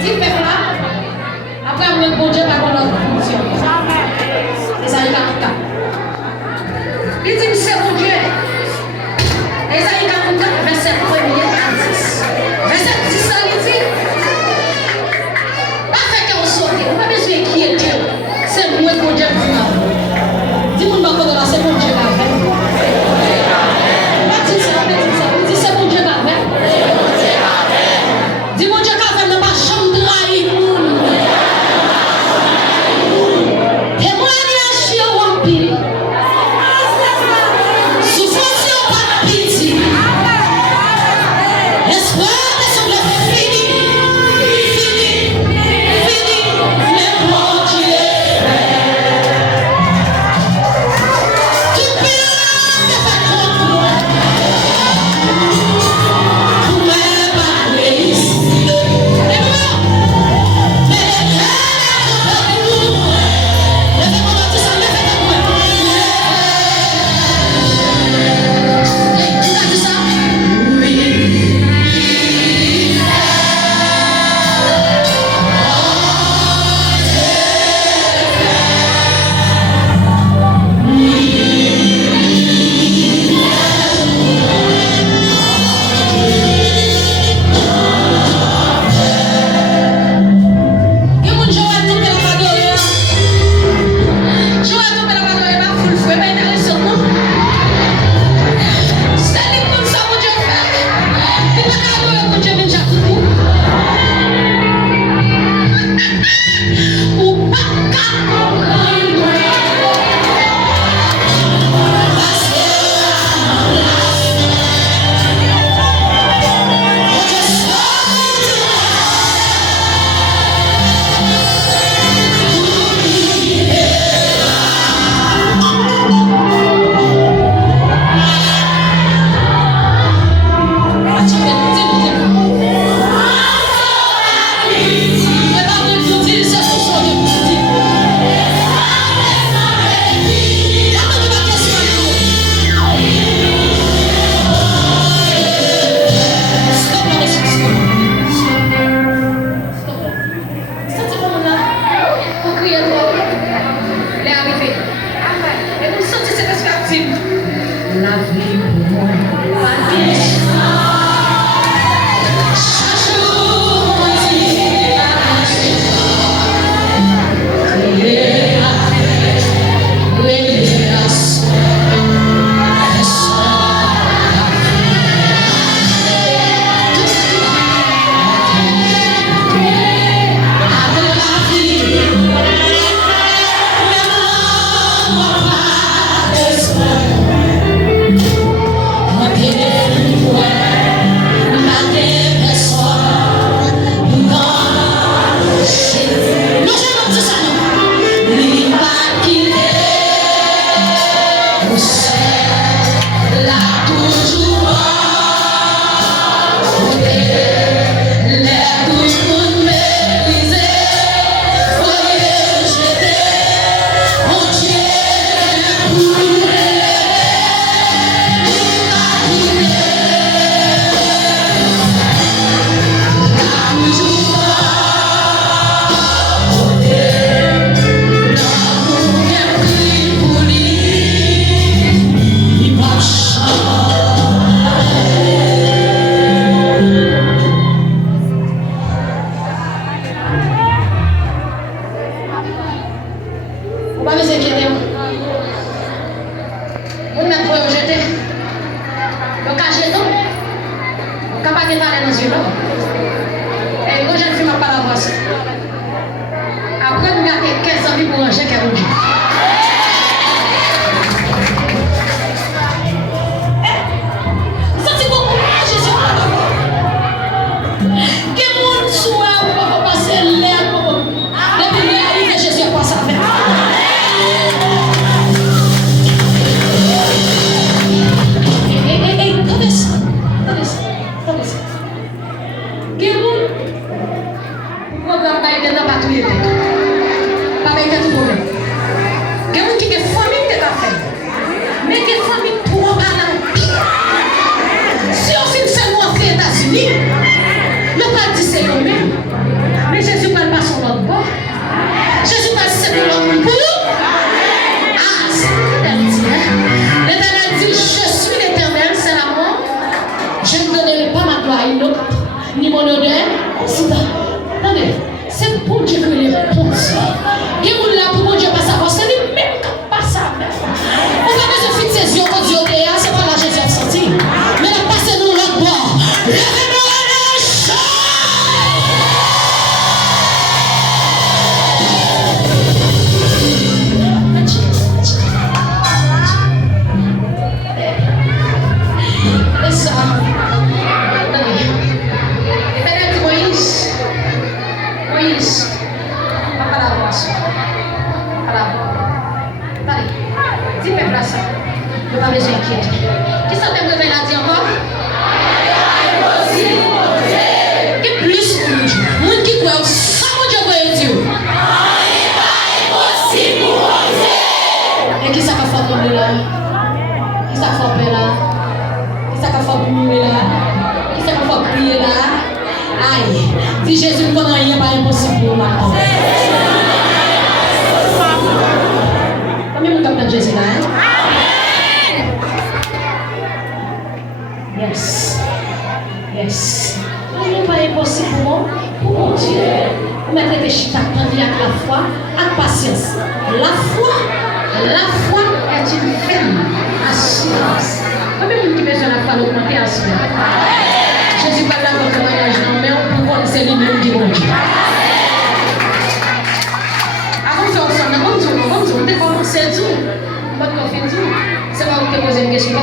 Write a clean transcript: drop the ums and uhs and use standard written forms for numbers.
Dis peuple là. Après, le bon Dieu va avoir notre fonction. Esaïe 44. Il dit, c'est mon Dieu. Esaïe 44, verset 1er à 10. Verset 10, il dit, pas fait qu'on saute, on n'a pas besoin d'inquiéter. C'est moi mon Dieu qui m'a fait. Dis-moi pas là, c'est mon Dieu qui m'a fait. Pas dire ça, dis c'est mon Dieu qui m'a fait. Dis mon Dieu qui m'a fait, ne pas jamais trahir. Le pas dit c'est eux-mêmes. Qui ça te révèle à dire encore? Qui plus monde qui croit ça mon Dieu croit Dieu. Et qui ça qu'a fait tomber là? Qui ça fait peur là? Qui ça qu'a fait mourir là? Qui ça qu'a fait prier là? Aïe, dis Jésus ne connaît rien, pas impossible pour moi. Combien de temps Jésus là? Yes. Yes. Rien pas impossible pour moi. Pour mon Dieu. Vous mettez des chita avec la foi, avec patience. La foi est une ferme assurance. Combien de gens qui besoin de la foi l'augmenter assurance? Jésus parle dans votre mariage, mais on peut voir c'est lui-même qui bon Dieu. Avant de faire ça, on a commencé tout. C'est pas vous qui posez une question.